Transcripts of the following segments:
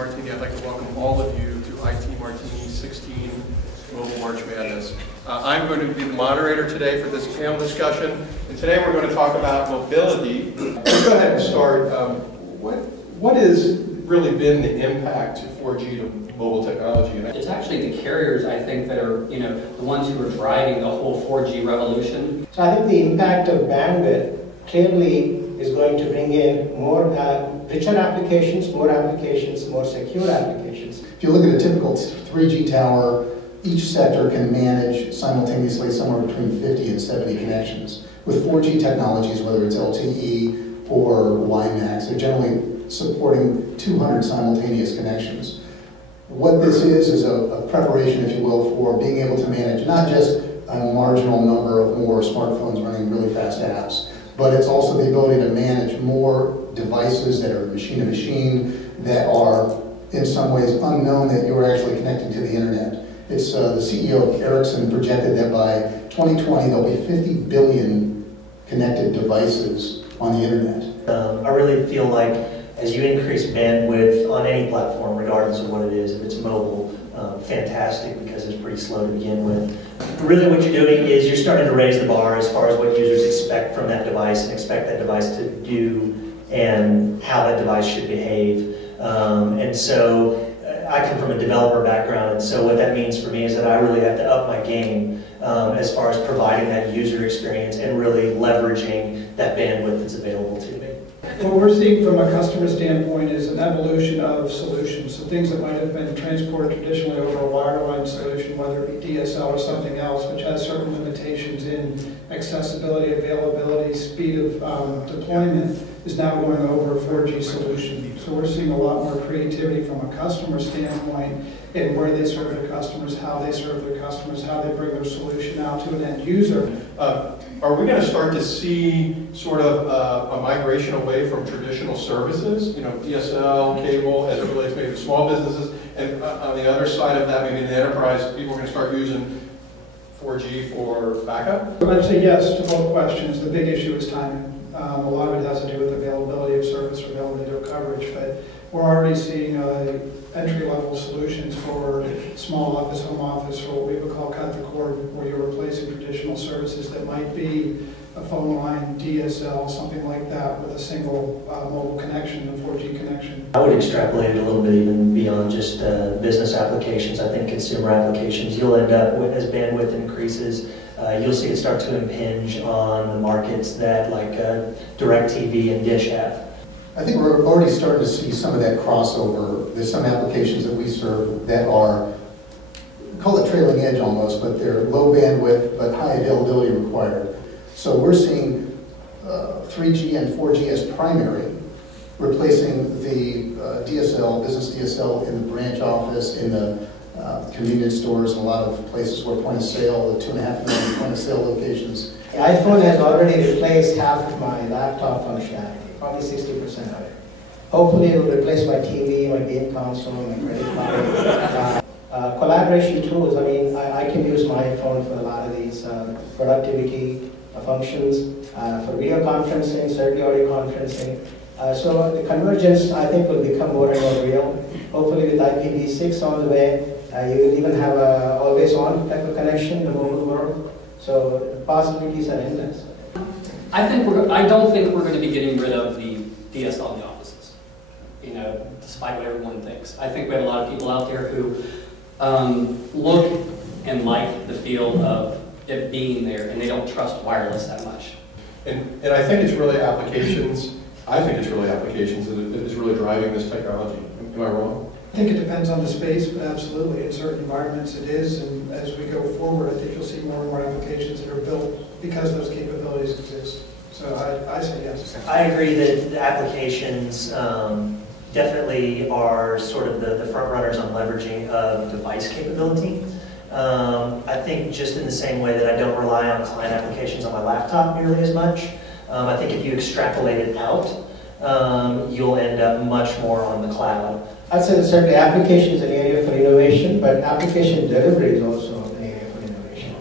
Martini. I'd like to welcome all of you to IT Martini 16 Mobile March Madness. I'm going to be the moderator today for this panel discussion, and today we're going to talk about mobility. Let's go ahead and start. What has really been the impact to 4G to mobile technology? It's actually the carriers, I think, that are the ones who are driving the whole 4G revolution. So I think the impact of bandwidth clearly is going to bring in more richer applications, more secure applications. If you look at a typical 3G tower, each sector can manage simultaneously somewhere between 50 and 70 connections. With 4G technologies, whether it's LTE or WiMAX, they're generally supporting 200 simultaneous connections. What this is a preparation, if you will, for being able to manage not just a marginal number of more smartphones running really fast apps, but it's also the ability to manage more devices that are machine-to-machine, that are in some ways unknown that you're actually connecting to the internet. It's the CEO of Ericsson projected that by 2020 there'll be 50 billion connected devices on the internet. I really feel like as you increase bandwidth on any platform, regardless of what it is, if it's mobile, fantastic, because it's pretty slow to begin with. Really what you're doing is you're starting to raise the bar as far as what users expect from that device and expect that device to do and how that device should behave. And so I come from a developer background, and so what that means for me is that I really have to up my game as far as providing that user experience and really leveraging that bandwidth that's available to me. What we're seeing from a customer standpoint is an evolution of solutions. So things that might have been transported traditionally over a wireline solution, whether it be DSL or something else, which has certain limitations in accessibility, availability, speed of deployment, is now going over a 4G solution. So we're seeing a lot more creativity from a customer standpoint in where they serve their customers, how they serve their customers, how they bring their solution out to an end user. Are we going to start to see sort of a migration away from traditional services, DSL, cable, as it relates maybe to small businesses, and on the other side of that, maybe in the enterprise, people are going to start using 4G for backup? I'd say yes to both questions. The big issue is timing. A lot of it has to do with availability of service or availability of coverage, but we're already seeing entry-level solutions for small office, home office, for what we would call cut the cord, where you're replacing traditional services that might be a phone line, DSL, something like that, with a single mobile connection, a 4G connection. I would extrapolate it a little bit even beyond just business applications. I think consumer applications, you'll end up with, as bandwidth increases, you'll see it start to impinge on the markets that like DirecTV and Dish have. I think we're already starting to see some of that crossover. There's some applications that we serve that are, call it trailing edge almost, but they're low bandwidth but high availability required. So we're seeing 3G and 4G as primary, replacing the DSL, business DSL in the branch office, in the convenience stores, and a lot of places where point of sale, the 2.5 million point of sale locations. The iPhone has already replaced half of my laptop functionality, probably 60% of it. Hopefully it will replace my TV, my game console, my credit card. Collaboration tools, I can use my phone for a lot of these productivity functions, for video conferencing, certainly audio conferencing. So the convergence, I think, will become more and more real. Hopefully with IPv6 all the way, you will even have a always-on type of connection in the mobile world. So the possibilities are endless. I don't think we're going to be getting rid of the DSL in the offices, despite what everyone thinks. I think we have a lot of people out there who look and like the feel of it being there, and they don't trust wireless that much. And I think it's really applications. I think it's really applications that is really driving this technology. Am I wrong? I think it depends on the space, but absolutely, in certain environments it is, and as we go forward, I think you'll see more and more applications that are built because those capabilities exist. So I say yes. I agree that the applications definitely are sort of the front runners on leveraging of device capability. I think just in the same way that I don't rely on client applications on my laptop nearly as much, I think if you extrapolate it out, you'll end up much more on the cloud. I'd say that certainly application is an area for innovation, but application delivery is also an area for innovation.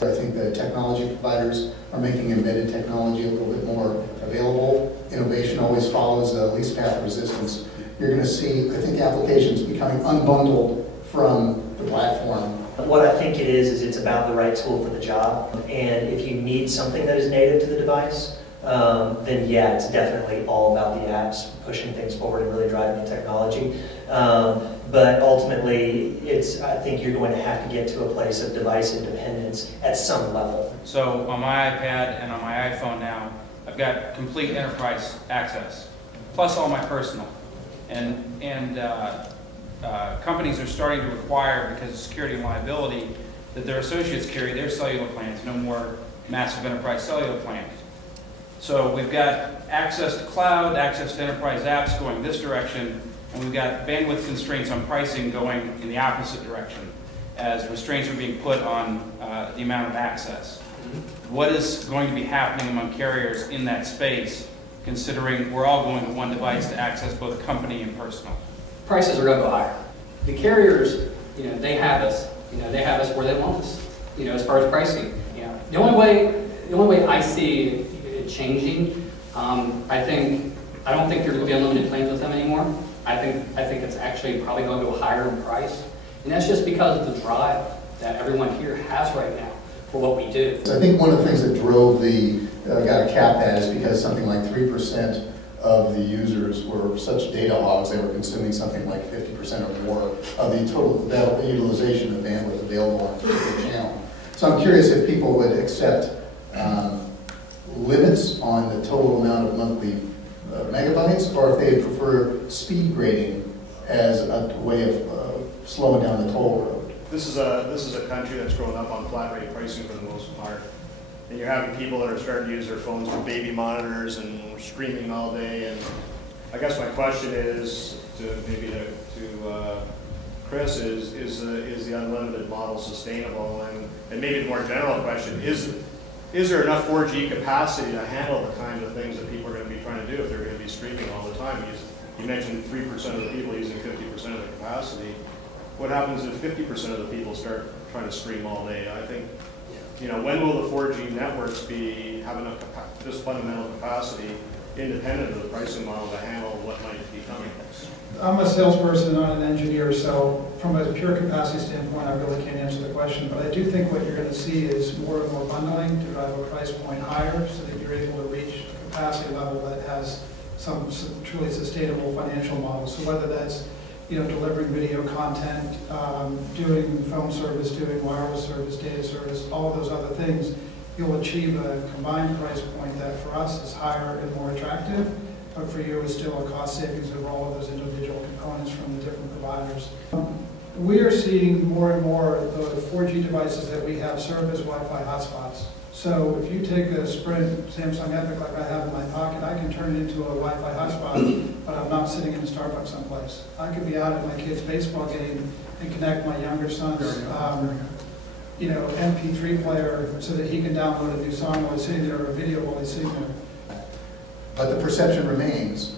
I think the technology providers are making embedded technology a little bit more available. Innovation always follows the least path of resistance. you're going to see, I think, applications becoming unbundled from the platform. What I think it is it's about the right tool for the job. And if you need something that is native to the device, then yeah, it's definitely all about the apps, pushing things forward and really driving the technology. But ultimately, I think you're going to have to get to a place of device independence at some level. So on my iPad and on my iPhone now, I've got complete enterprise access, plus all my personal. And companies are starting to require, because of security and liability, that their associates carry their cellular plans, no more massive enterprise cellular plans. So we've got access to cloud, access to enterprise apps going this direction, and we've got bandwidth constraints on pricing going in the opposite direction, as restraints are being put on the amount of access. What is going to be happening among carriers in that space, considering we're all going to one device to access both company and personal? Prices are going to go higher. The carriers, they have us. They have us where they want us. As far as pricing, the only way I see it changing, I don't think there's going to be unlimited plans with them anymore. I think it's actually probably going to go higher in price, and that's just because of the drive that everyone here has right now for what we do. I think one of the things that drove got a cap that is because something like 3% of the users were such data hogs, they were consuming something like 50% or more of the total utilization of bandwidth available on a particular channel. So I'm curious if people would accept limits on the total amount of monthly megabytes, or if they prefer speed grading as a way of slowing down the toll road. This is a country that's grown up on flat rate pricing for the most part. And you're having people that are starting to use their phones for baby monitors and streaming all day. And I guess my question is to Chris is the unlimited model sustainable? And maybe the more general question is there enough 4G capacity to handle the kinds of things that people are going to be trying to do if they're going to be streaming all the time? You mentioned 3% of the people using 50% of the capacity. What happens if 50% of the people start trying to stream all day? I think, when will the 4G networks have enough just fundamental capacity independent of the pricing model to handle what might be coming? I'm a salesperson, not an engineer, so from a pure capacity standpoint, I really can't answer the question. But I do think what you're going to see is more and more bundling to drive a price point higher so that you're able to reach a capacity level that has some truly sustainable financial model. So whether that's delivering video content, doing phone service, doing wireless service, data service, all of those other things, you'll achieve a combined price point that for us is higher and more attractive, but for you is still a cost savings of all of those individual components from the different providers. We are seeing more and more the 4G devices that we have serve as Wi-Fi hotspots. So if you take a Sprint Samsung Epic like I have in my pocket, I can turn it into a Wi-Fi hotspot, but I'm not sitting in a Starbucks someplace. I could be out at my kid's baseball game and connect my younger son's MP3 player so that he can download a new song while he's sitting there or a video while he's sitting there. But the perception remains,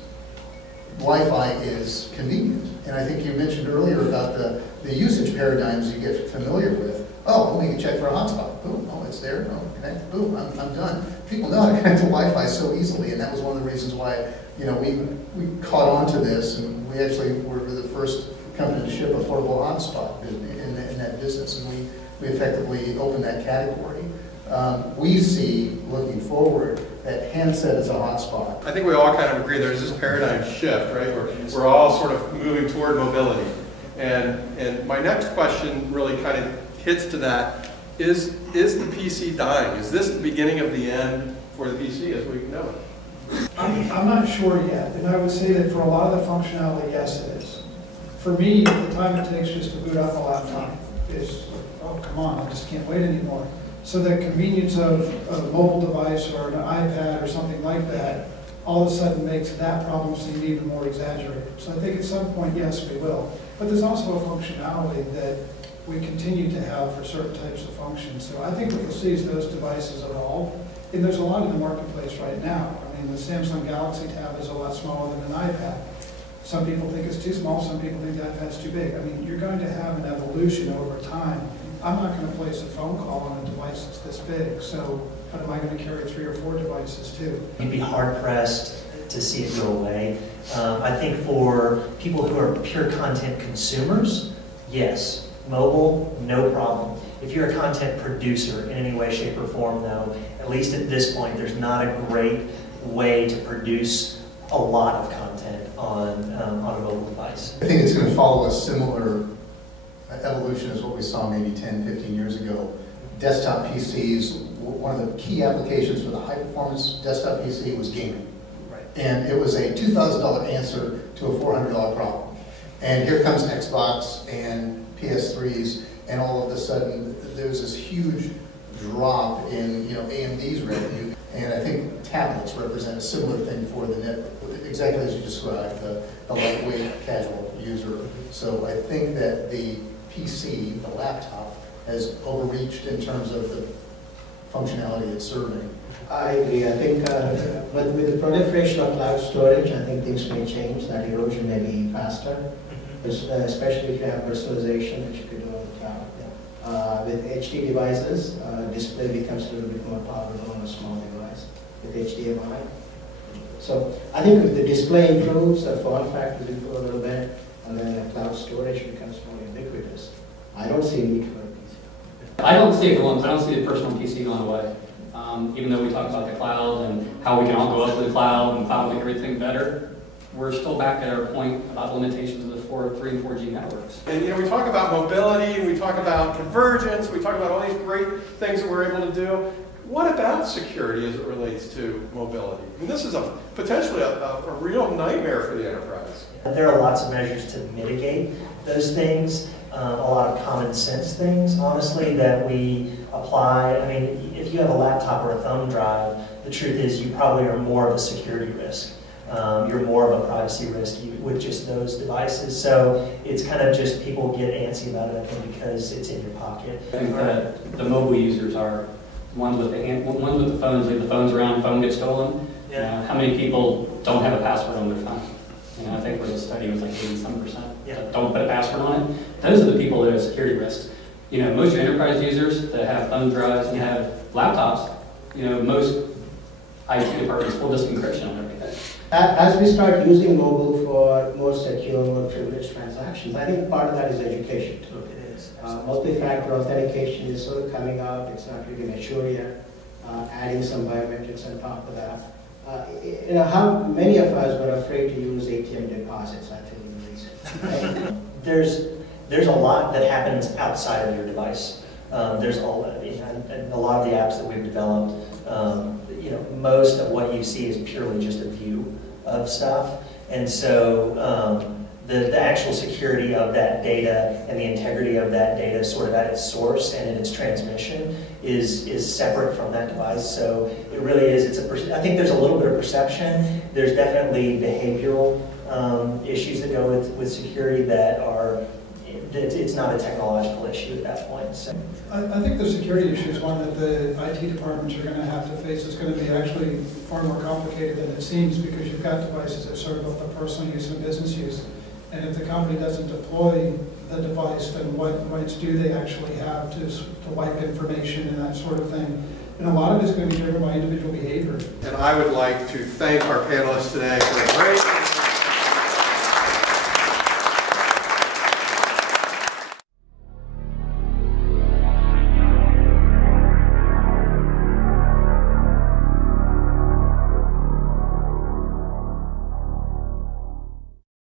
Wi-Fi is convenient. And I think you mentioned earlier about the usage paradigms you get familiar with. Oh, let me check for a hotspot. Boom, oh, it's there. Oh, connect. Boom, I'm done. People know how to connect to Wi-Fi so easily, and that was one of the reasons why we caught on to this, and we actually were the first company to ship a portable hotspot in that business, and we effectively opened that category. We see, looking forward, that handset is a hotspot. I think we all kind of agree there's this paradigm shift, right? We're all sort of moving toward mobility. And my next question really kind of hits to that. Is the PC dying? Is this the beginning of the end for the PC as we know it? I'm not sure yet, and I would say that for a lot of the functionality, yes it is. For me, the time it takes just to boot up a laptop is, oh come on, I just can't wait anymore. So the convenience of a mobile device or an iPad or something like that all of a sudden makes that problem seem even more exaggerated. So I think at some point, yes, we will. But there's also a functionality that we continue to have for certain types of functions. So I think what you'll see is those devices evolve. And there's a lot in the marketplace right now. I mean, the Samsung Galaxy Tab is a lot smaller than an iPad. Some people think it's too small, some people think the iPad's too big. I mean, you're going to have an evolution over time. I'm not going to place a phone call on a device that's this big, so but am I going to carry 3 or 4 devices too? You'd be hard pressed to see it go away. I think for people who are pure content consumers, yes, mobile, no problem. If you're a content producer in any way, shape, or form, though, at least at this point, there's not a great way to produce a lot of content on a mobile device. I think it's going to follow a similar evolution as what we saw maybe 10, 15 years ago. Desktop PCs, one of the key applications for the high-performance desktop PC was gaming. Right. And it was a $2,000 answer to a $400 problem. And here comes Xbox and PS3s, and all of a sudden there's this huge drop in AMD's revenue. And I think tablets represent a similar thing for the net, exactly as you described, the lightweight casual user. So I think that the PC, the laptop, has overreached in terms of the functionality it's serving. I agree. I think with the proliferation of cloud storage, I think things may change. That erosion may be faster, especially if you have personalization, which you could do on the cloud. With HD devices, display becomes a little bit more powerful on a small device with HDMI. So I think if the display improves, the form factors improve a little bit, and then the cloud storage becomes more ubiquitous, I don't see a need for a PC. I don't see it going. I don't see the personal PC going away. Even though we talk about the cloud and how we can all go up to the cloud and cloud make everything better, we're still back at our point about limitations of the 3 and 4G networks. And we talk about mobility, we talk about convergence, we talk about all these great things that we're able to do. What about security as it relates to mobility? I mean, this is potentially a real nightmare for the enterprise. There are lots of measures to mitigate those things, a lot of common sense things, honestly, that we apply. I mean, if you have a laptop or a thumb drive, the truth is you probably are more of a security risk. You're more of a privacy risk with just those devices. So it's kind of just people get antsy about it, I think, because it's in your pocket. I think that the mobile users are ones with the phones, leave the phones around, phone gets stolen. Yeah. How many people don't have a password on their phone? I think where the study was like 80-some% that don't put a password on it. Those are the people that have security risks. Most of your enterprise users that have thumb drives and have laptops, most IT departments full disk encryption on everything. As we start using mobile for more secure, more privileged transactions, I think part of that is education too. It is. Multi-factor authentication is sort of coming up. It's not really mature yet. Adding some biometrics on top of that. How many of us were afraid to use ATM deposits until you use it? There's a lot that happens outside of your device. There's a lot of the apps that we've developed. Most of what you see is purely just a view of stuff, and so the actual security of that data and the integrity of that data, sort of at its source and in its transmission, is separate from that device. So it really is. I think there's a little bit of perception. There's definitely behavioral issues that go with security that are. It's not a technological issue at that point. So. I think the security issue is one that the IT departments are going to have to face. It's going to be actually far more complicated than it seems, because you've got devices that serve both the personal use and business use. And if the company doesn't deploy the device, then what rights do they actually have to wipe information and that sort of thing? And a lot of it's going to be driven by individual behavior. And I would like to thank our panelists today for a great